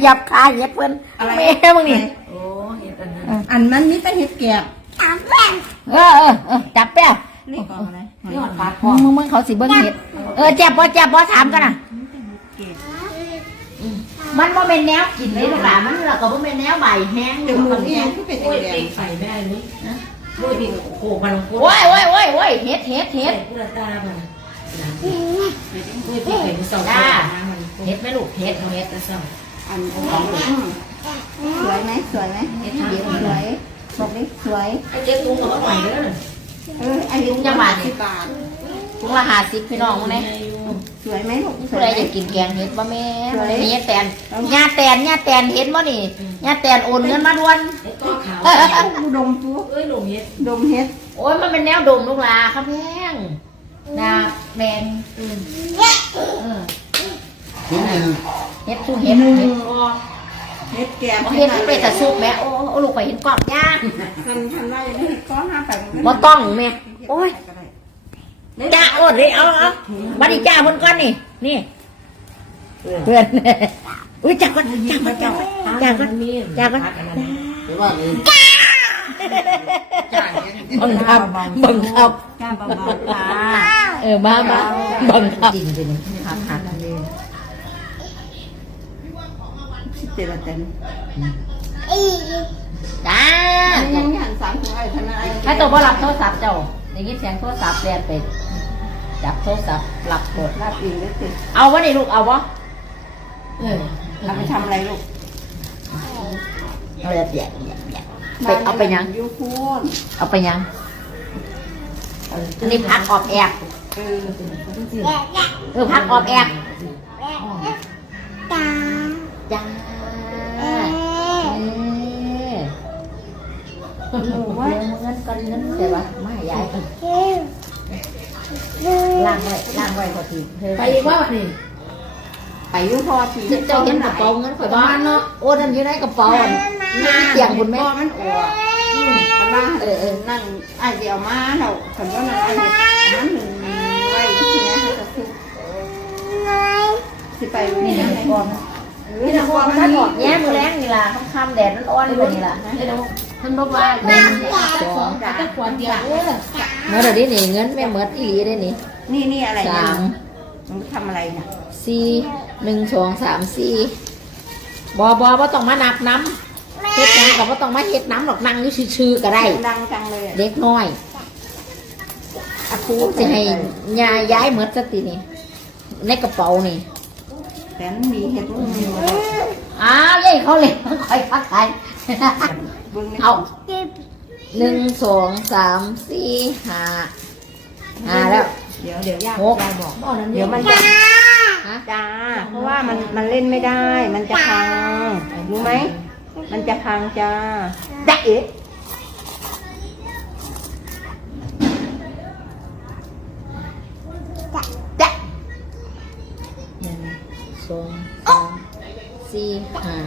เหยับขาเหยียบเพิ่นอะไร แม่มึงนี่โอ้เห็ดอันนั้นอันนั้นนี่แต่เห็ดแกบเออเออเออจับแป้วนี่ก่อนอะไรนี่หอดปลาคมึองมึงมึงเขาสิเบิ้งเห็ดเออแจ็บบ่แจ็บบ่ถามกันน่ะมันบ่เป็นแนวกินเลยลูกหลานมันเราก็บ่เป็นแนวใบแห้งจมูกเองที่เป็นโอ้ยแดเด็งกใส่แม่นี่นะโอ้ยเด็กโขกมันโคตรโอ้ยโอ้ยโอ้ยโอ้ยเห็ดเห็ดเห็ดกูละตามันโอ้ยเด็กเป็นสองมันเห็ดไหมลูกเห็ดเห็ดจะสั่ง อันของสวยไหมสวยไหมเห็ดเห็ดสวยบอกดิสวยไอ้เจ๊กุ้งกับอร่อยเด้อเอออันนี้จะบาทสิบบาทถุงละห้าสิบพี่น้องมึงเนี่ยสวยไหมลูกสผู้วยใดไหมอยากกินแกงเห็ดบ่แม่สวยมีแตนญาแตนญาแตนเห็ดบ่นี่ญาแตนโอนเงินมาด่วน ไอ้ตัวขาวกูดมตัวเอ้ยหนุ่มเฮ็ดดมเห็ดโอ้ยมันเป็นแนวดมลูกหลาครับแพงนาแมงเออที่นี่เห็ดสู้เห็ดเห็ดคอเห็ดแกบบ่เห็ดที่ไปแต่ซุปแม่โอ้โอ้ลูกไปเห็นกรอบย่างทันทันว่าอย่างนี้ก็ห้าแปดบ่ต้องแม่โอ้ยจ้าโอ้ยเอาเอาบัดนี้จ้าเพิ่นก่อนนี่นี่เพื่อนอุ้ยจ้าก่อนจ้าก่อนจ้าก่อนจ้าก่อนมีจ้าก่อนที่ว่านี่บังคับบังคับกล้าเบาๆค่ะเออมามาบังคับ กินไปเลยหักหักเลยเจรจาจ้ายังหันสามถึงไอ้ทนายให้ตัวบ่รับโทรศัพท์เจ้าได้ยินเสียงโทรศัพท์แลนไปจับโทรศัพท์หลับกดรับอีกแล้วสิเอาวะนี่ลูกเอาวะเออเราไปทำอะไรลูกเอาแบบแย่แย่แย่ไปเอาไปยังยูคูนเอาไปยังอันนี้พักออบแอกเออเออพักออบแอกจ้าเอ เงินกันเงินแต่ว่าไม่ยายล่างไว้ล่างไว้พอดีเธอไปอีกว่าวันนี้ไปยูพอทีเจ้าเห็นกระเป๋าเงินข่อยบ้านเนาะโอ้นั่นอยู่ในกระเป๋าอันนี่เตียงคุณแม่พ่อมันอวกมันมาเออเออนั่งไอเดียวมาเราคนว่านั่งไอเดียวมันหนึ่งไว้ทีนี้เขาจะสู้สิไปนี่นี่นะนะก่อนนี่นะพ่อมันถ้านี่บอกแย่มือแรงนี่ล่ะค่ำๆแดดมันอ่อนกว่านี่ล่ะ ท่านบอกว่าหนึ่งสองตะขวดเดียวเออเมื่อเดี๋ยวนี้นี่เงินแม่เมิดอีหลีได้นี่นี่นี่อะไรสามมันทำอะไรเนี่ยสี่หนึ่งสองสามสี่บอบอบ่ต้องมานับน้ำเฮ็ดหยังกับบ่ต้องมาเฮ็ดน้ำหรอกนั่งอยู่ชื่อๆก็ได้ดังจังเลยเล็กน้อยอาคูสิให้ยายย้ายเมิดสตินี่ในกระเป๋านี่ แต่มีเห็ดมึงมีอะไรอ้าวยัยเขาเลยคอยพักใครบึงเอาหนึ่งสองสามสี่ห้าห้าแล้ว เดี๋ยวเดี๋ยวยากหก ยายบอกบอกนั้นเดี๋ยวมันจะฮะจ้าเพราะว่ามันมันเล่นไม่ได้ มันจะพังรู้ไหมมันจะพังจ้าได้เอ๊ะจ้ะ สองสามสี่ห้า